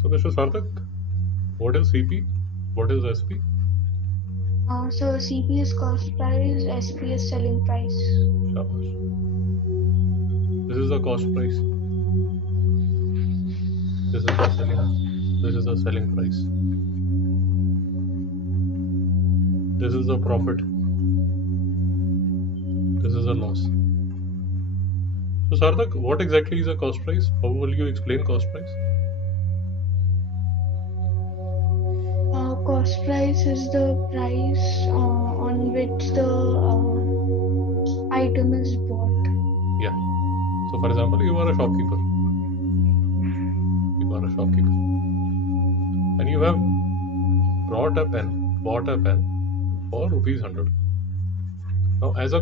So, Mr. Sarthak, what is CP? What is SP? So CP is cost price, SP is selling price. Shabash. This is the cost price. This is the selling. This is the selling price. This is the profit. This is a loss. So, Sarthak, what exactly is a cost price? How will you explain cost price? Cost price is the price on which the item is bought. Yeah. So, for example, you are a shopkeeper. You are a shopkeeper, and you have bought a pen for rupees 100. Now, as a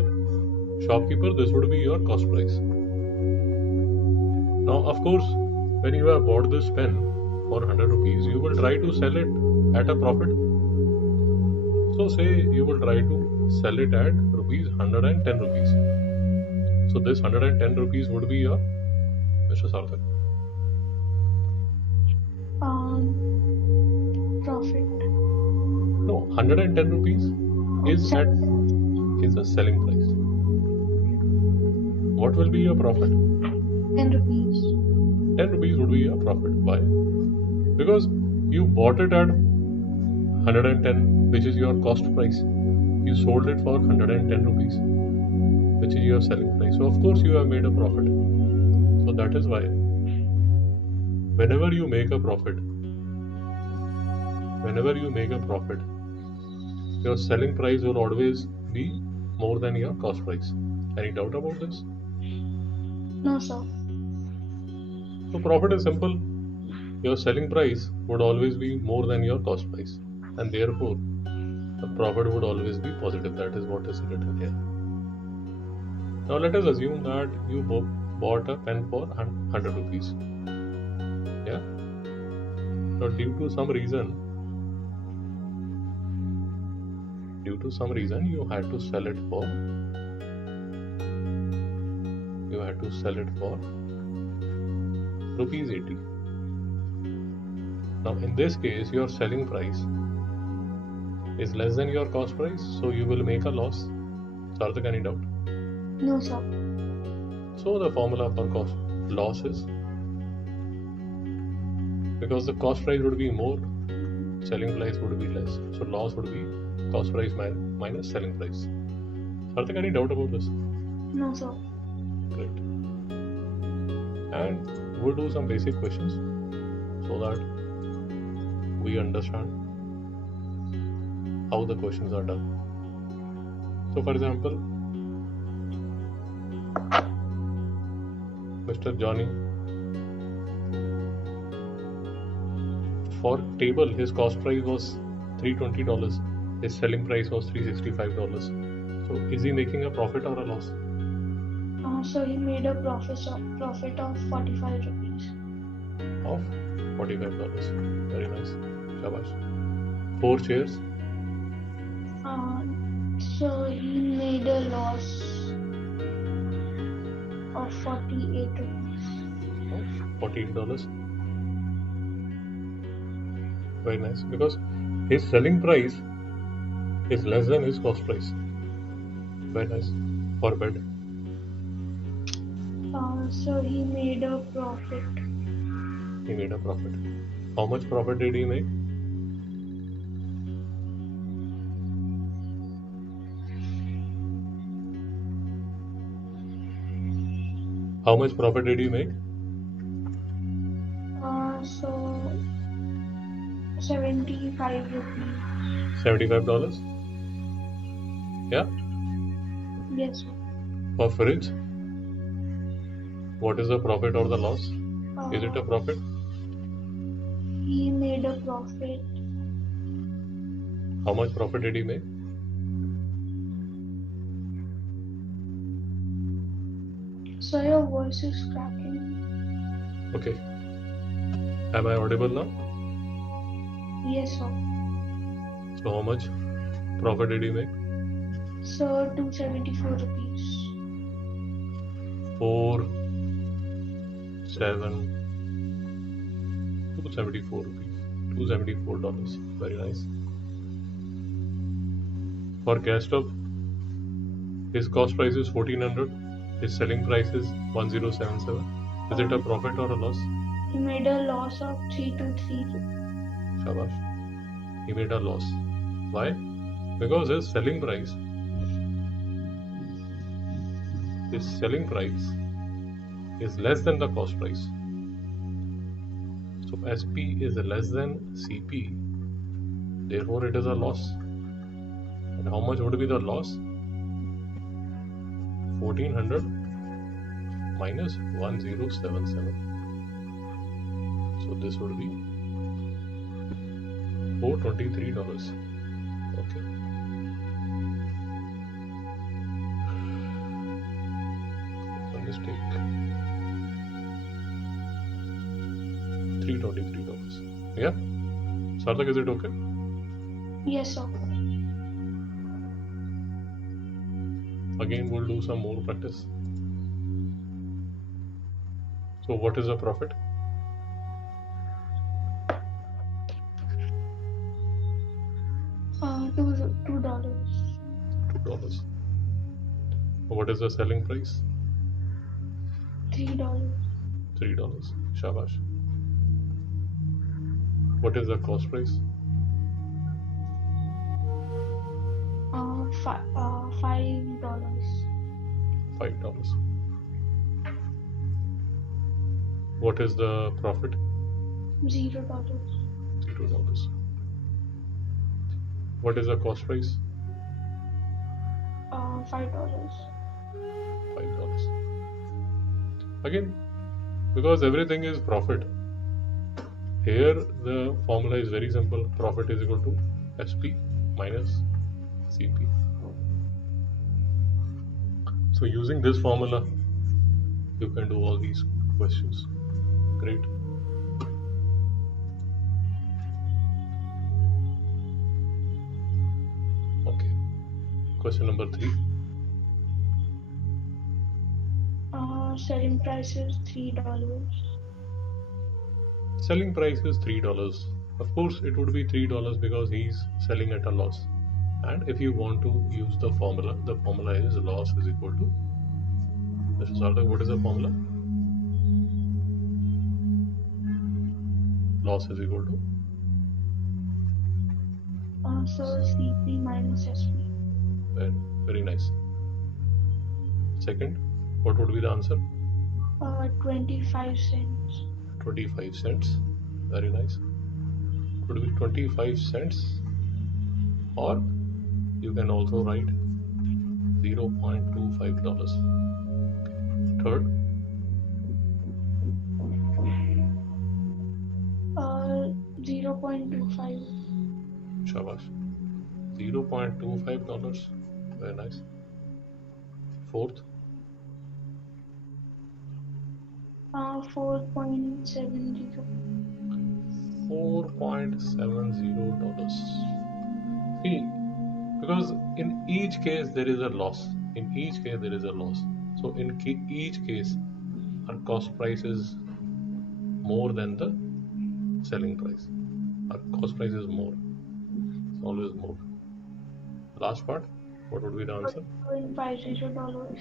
shopkeeper, this would be your cost price. Now, of course, when you have bought this pen for 100 rupees, you will try to sell it at a profit. So, say you will try to sell it at rupees 110 rupees. So, this 110 rupees would be your Mr. Sarthak. Profit. No, 110 rupees is at is the selling price. What will be your profit? 10 rupees. 10 rupees would be your profit. Why? Because you bought it at 110, which is your cost price. You sold it for 110 rupees, which is your selling price. So, of course, you have made a profit. So, that is why whenever you make a profit, your selling price will always be more than your cost price. Any doubt about this? No, sir. So, profit is simple. Your selling price would always be more than your cost price, and therefore, the profit would always be positive. That is what is written here. Now, let us assume that you bought a pen for 100 rupees. Yeah. Now, due to some reason, you had to sell it for rupees 80. Now, in this case, your selling price is less than your cost price, so you will make a loss. Sarthak, any doubt? No, sir. So the formula for cost loss is, because the cost price would be more, selling price would be less. So loss would be cost price minus selling price. Sarthak, any doubt about this? No, sir. Great. And we'll do some basic questions so that we understand how the questions are done. So, for example, Mr. Johnny, for table, his cost price was $320. His selling price was $365. So, is he making a profit or a loss? So he made a profit of 45 rupees. Of $45. Very nice. Shabash. 4 chairs. So he made a loss of 48 rupees. $48. Very nice. Because his selling price is less than his cost price. Very nice. For bed. So he made a profit. He made a profit. How much profit did he make? How much profit did he make? So 75 rupees. $75? Yeah. Yes, sir. For fridge, what is the profit or the loss? Is it a profit? He made a profit. How much profit did he make? So your voice is cracking. Okay. Am I audible now? Yes, sir. So how much profit did he make? So 274 rupees. 4, 7, 274 rupees. $274. Very nice. For gas stove, his cost price is 1400. His selling price is 1077. Is it a profit or a loss? He made a loss of 323. Shabash. He made a loss. Why? Because his selling price is less than the cost price. So SP is less than CP. Therefore, it is a loss. And how much would be the loss? 1400 minus 1077. So this would be $423. Okay. A mistake. $323. Yeah? Sarthak, is it okay? Yes, sir. Again, we'll do some more practice. So what is the profit? $2. $2. What is the selling price? $3. $3. Shabash. What is the cost price? $5. $5. What is the profit? $0. $0. What is the cost price? $5. $5. Again, because everything is profit, here the formula is very simple. Profit is equal to SP minus CP. So using this formula, you can do all these questions. Great. Okay. Question number 3. Selling price is $3. Selling price is $3. Of course, it would be $3 because he's selling at a loss. And if you want to use the formula is loss is equal to. Mr. Sarthak, what is the formula? Loss is equal to. So CP minus SP. Very, very nice. Second, what would be the answer? 25 cents. 25 cents. Very nice. It would be 25 cents, or you can also write $0.25. Third, 0.25. shabash. $0.25. Very nice. Fourth, 4.70. $4.70. See, because in each case there is a loss. So in each case, our cost price is more than the selling price. Our cost price is more. It's always more. Last part, what would be the answer? $13.50.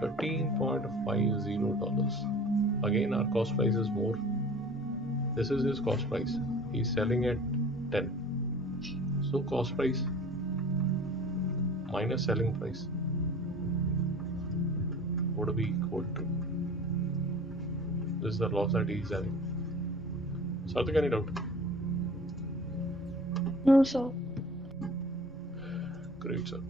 $13.50. Again, our cost price is more. This is his cost price. He's selling at 10. So cost price minus selling price would be equal to. This is the loss that he's having. Sarthak, any doubt? No, sir. Great, sir.